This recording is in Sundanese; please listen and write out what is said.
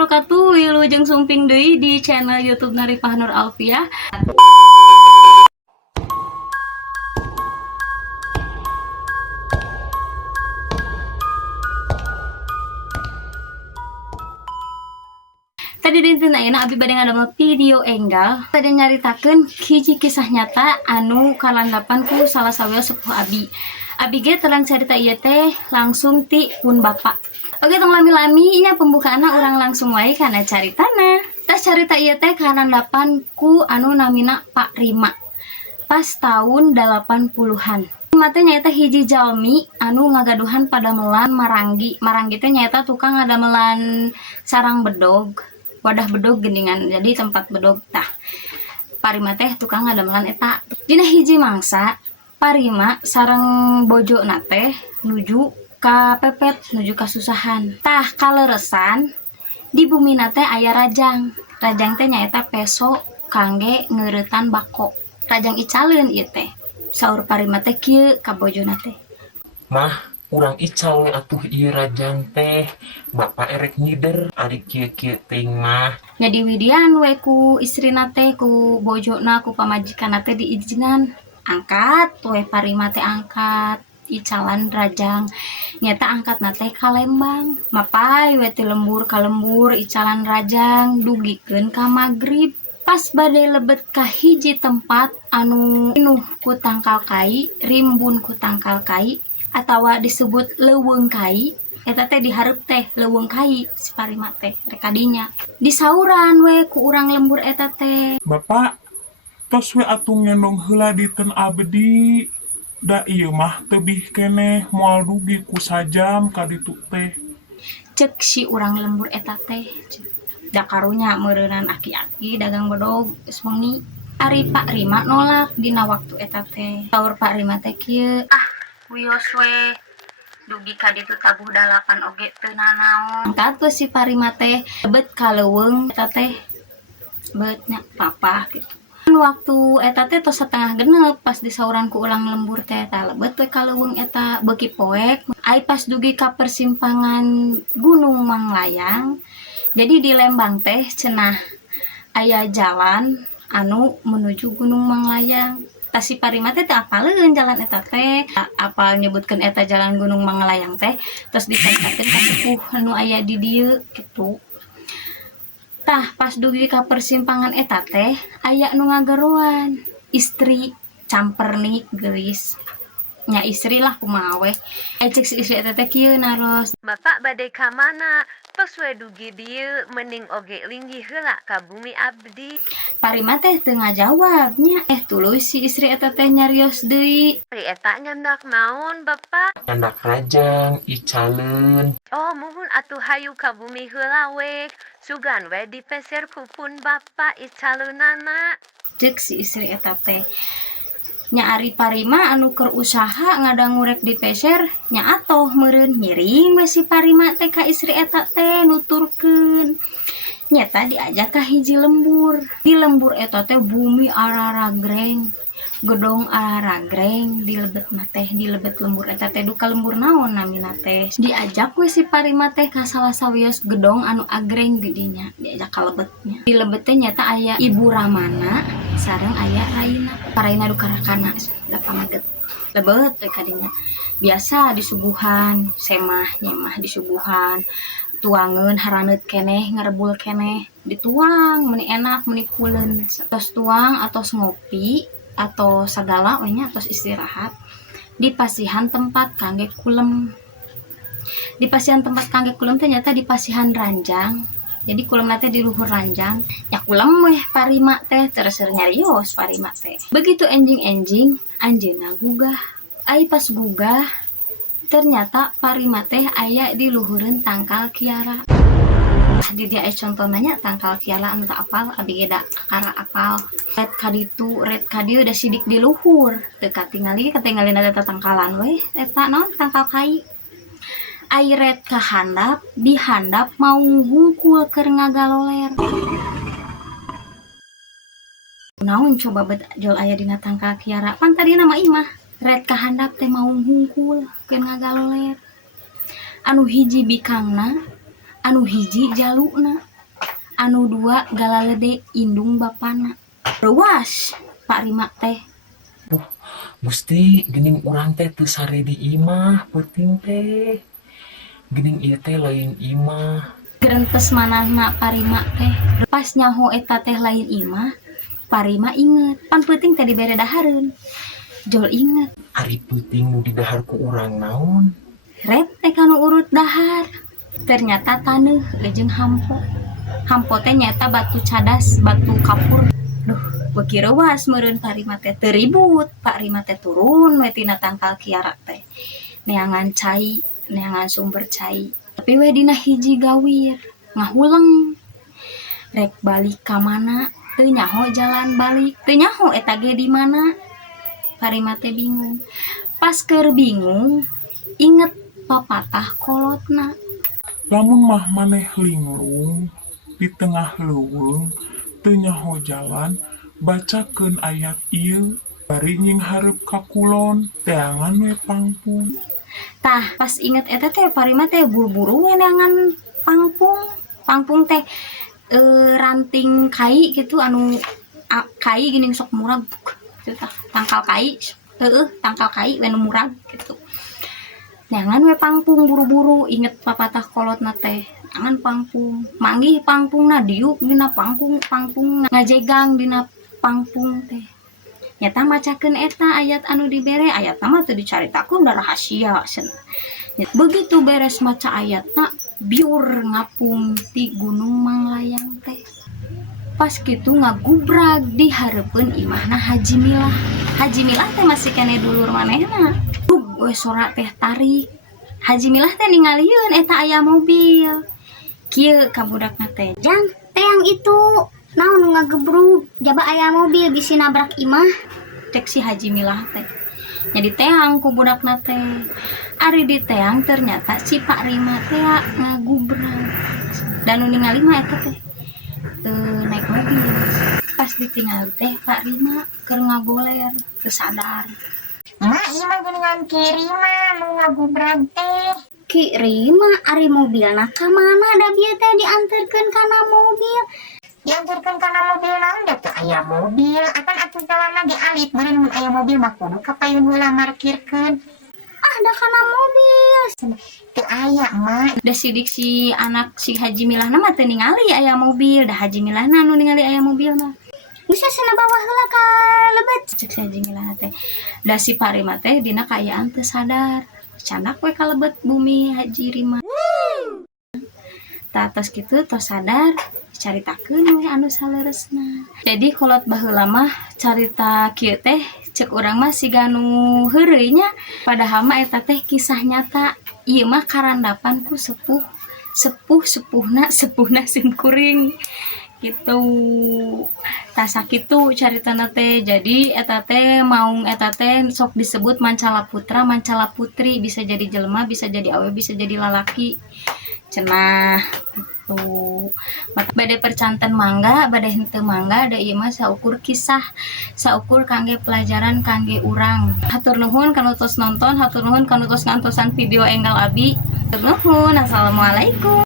wabarakatuh. Wilujeng sumping deui di channel YouTube Narifah Nur Alfiah. Tadi dinten ayeuna abi bade ngadamel video enggal tadi nyaritakeun hiji kisah nyata anu kalandapan ku salah sawiya sepuh abi. Abi ge terang cerita ieu teh langsung ti pun bapak. Oke, tong lami-lami nya pembukaanna urang langsung wae kana caritana. Tas carita ieu teh kalandapan ku anu namina Pak Rima. Pas tahun 80-an. Rima teh nyaeta hiji jalmi anu ngagaduhan pada melan maranggi. Maranggi teh nyaeta tukang ngadamelan sarang bedog. Wadah bedog geningan, jadi tempat bedog tah. Parima teh tukang ngadamelan eta. Dina hiji mangsa Parima sareng bojo nate nuju ka pepet, nuju ka susahan. Tah kaleresan di bumi nate aya rajang. Rajang teh nyaeta peso kangge ngeuretan bako. Rajang icaleun ieu teh. Saur Parima teh kieu ka bojona teh. Mah, urang ical we atuh ieu rajang teh. Bapak erek ngider ari kieu-kieu teuing mah. Nya diwidian we ku istrina teh, ku bojona, ku pamajikanna teh diizinan angkat we Parima teh angkat icalan rajang. Nyata angkatna teh ka Lembang. Mapai we ti lembur ka lembur icalan rajang dugikeun ka magrib. Pas bade lebet ka hiji tempat anu pinuh ku tangkal kai, rimbun ku tangkal kai, atawa disebut leuweung kai. Eta teh dihareup teh leuweung kai si Parima teh rek kadinya. Disauran we ku urang lembur eta teh. Bapak, tos we atuh ngendong heula di ten abdi. Da ieu mah tebih keneh moal dugi ku sajam ka ditu teh. Cek si urang lembur eta teh. Da karunya meureunnan aki-aki dagang bedog geus wengi. Ari Pak Rima nolak dina waktu eta teh. Saur Pak Rima teh kieu, wios we dugi ka ditu tabuh dalapan oge teu nanaon. Angkat we si Pak Rima teh lebet ka leuweung eta teh. Beut nya papa gitu. Waktu eta teh tos setengah genep pas disauran ku ulang lembur teh eta lebet we ka leuweung eta beuki poek. Ai pas dugi ka persimpangan Gunung Manglayang. Jadi di Lembang teh cenah aya jalan anu menuju Gunung Manglayang. Tas si Parima teh apaleun jalan eta teh, apal nyebutkeun eta jalan Gunung Manglayang teh, terus dicacakeun ka sepuh anu aya di dieu kitu. Tah pas dugi ka persimpangan eta teh aya nu ngageroan, istri campernik geulis. Nya istri lah kumaha we. Cek si istri eta teh kieu naros. Bapak bade ka mana? Tos we dugi dieu mending oge linggih heula ka bumi abdi. Parima teh teu ngajawabnya. Tuluy si istri eta teh nyarios deui. Ari eta nyandak naon, Bapak? Anak rajang icaleun. Oh, muhun atuh hayu ka bumi heula we. Sugan we dipeser pupun Bapak icaleunana. Cek si istri eta teh. Nya ari Parima anu keur usaha ngadangu rek dipeser nya atoh meureun ngirim we si Parima teh ka istri eta teh nuturkeun. Nyata diajak ka hiji lembur. Di lembur eta teh bumi araragreng, gedong araragreng di lebetna teh, di lebet lembur eta teh duka lembur naon namina teh. Diajak we si Parima teh ka salah sawios gedong anu agreng di dinya, diajak ka lebetnya. Di lebet teh nyata aya Ibu Ramana sareng aya Raina. Paraina duka rakana da pamaget. Lebet teh kadinya. Biasa disuguhan, semah nyemah disuguhan. Tuangeun haraneut keneh ngarebul keneh dituang meuni enak meuni puleun tos tuang atos ngopi atau sagala we nya atos istirahat di pasihan tempat kangge kulem. Di pasihan tempat kangge kulem teh nyata di pasihan ranjang. Jadi kulemna teh di luhur ranjang. Ya kulem weh Parima teh terus nyarios Parima teh. Begitu enjing-enjing anjeunna gugah. Ai pas gugah ternyata Parima teh aya di luhureun tangkal kiara. Di dia contoh nanya tangkal kiara anu teu apal abi ge da kakara apal. Red kaditu, red kadieu da sidik di luhur. Teu katingali katingalina eta tangkalan we eta naon tangkal kai. Ai red ka handap, di handap mau hungkul keur ngagaloler. Naon coba jol aya dina tangkal kiara? Pan tadi nama imah. Red kahandap teh mau hungkul keun ngagaloler. Anu hiji bikangna, anu hiji jaluna. anu dua galalede indung bapana. Ruas Pak Rima teh. Gusti gening urang teh teu sare di imah penting teh. Gening ieu teh lain imah. Gerentes manahna Pak Rima teh. Pas nyaho eta teh lain imah, Pak Rima inget pan penting teh dibere dahareun. Jol inget Ari peuting nu didahar ku urang naon? red teh kanu urut dahar. Ternyata taneuh jeung hampo. Hampo teh nyata batu cadas, batu kapur. Duh, beuki reuas meureun Pak Rima teh teu ribut. Pak Rima teh turun we tina tangkal kiara teh. Neangan cai, neangan sumber cai. Tapi we dina hiji gawir, ngahuleng. Rek balik ka mana? Teu nyaho jalan balik. Teu nyaho eta ge di mana? Pak Rima teh bingung. Pas keur bingung, inget papatah kolotna. Lamun mah maneh linglung di tengah leuweung teu nyaho jalan, bacakeun ayat ieu bari nying hareup ka kulon teangan we pangpung. Tah, pas inget eta teh Pak Rima teh buru-buru we neangan pangpung. Pangpung teh ranting kai gitu anu kai gini sok murag. Gitu tah, tangkal kai. Tangkal kai we nu murag gitu. Neangan we pangpung buru-buru inget papatah kolotna teh. Neangan pangpung. Manggih pangpungna diuk dina pangpung ngajegang dina pangpung teh. Nyata macakeun eta ayat anu dibere, ayatna mah teu dicaritakeun da rahasia cenah. Begitu beres maca ayatna, biur ngapung ti Gunung Manglayang teh. Pas kitu ngagubrag di hareupeun imahna Haji Milah. Haji Milah teh masih kene dulur manehna. We sora teh tarik. Haji Milah teh ningalieun eta aya mobil. Kieu ka budakna teh. Jang, teang itu naon nu ngagebrug jaba aya mobil bisi nabrak imah. Cek si Haji Milah teh. Jadi teang ku budakna teh. Ari di teang ternyata si Pak Rima teh ngagubrag. Dan nu ningali mah eta teh naik mobil. Pas ditinggal teh Pak Rima keur ngagoler, teu sadar. Mak, ieu mah geuningan kiri mah nu ngagubrag teh. Ki Rima ari mobilna ka mana da bieu teh dianterkeun kana mobil. Dianjurkeun kana mobil naon da teu aya mobil. Akan atuh jalanna dialit meureun mun aya mobil mah kudu kapayun heula markirkeun. Ah, da kana mobil. Teu aya mak. Da sidik si anak si Haji Milahna mah teu ningali aya mobil. Da Haji Milahna nu ningali aya mobil mah. Bisa cenah bawah heula ka lebet. Cek si Haji Milahna teh. Da si Pak Rima teh dina kaayaan teu sadar. Candak we ka lebet bumi Haji Rima. Tah tos kitu tos sadar caritakeun we anu saleureusna. Jadi kolot baheula mah carita kieu teh ceuk urang mah siga nu heureuy nya. Padahal mah eta teh kisah nyata. Ieu mah karandapan ku sepuhna sim kuring gitu. Tah sakitu caritana teh. Jadi eta teh maung eta teh sok disebut Mancala Putra, Mancala Putri, bisa jadi jelema, bisa jadi awe, bisa jadi lalaki. Cenah gitu. Bade percanten mangga, bade henteu mangga, da ieu mah saukur kisah, saukur kangge pelajaran kangge urang. Hatur nuhun kanu tos nonton, hatur nuhun kanu tos ngantosan video enggal abi. Hatur nuhun, assalamualaikum.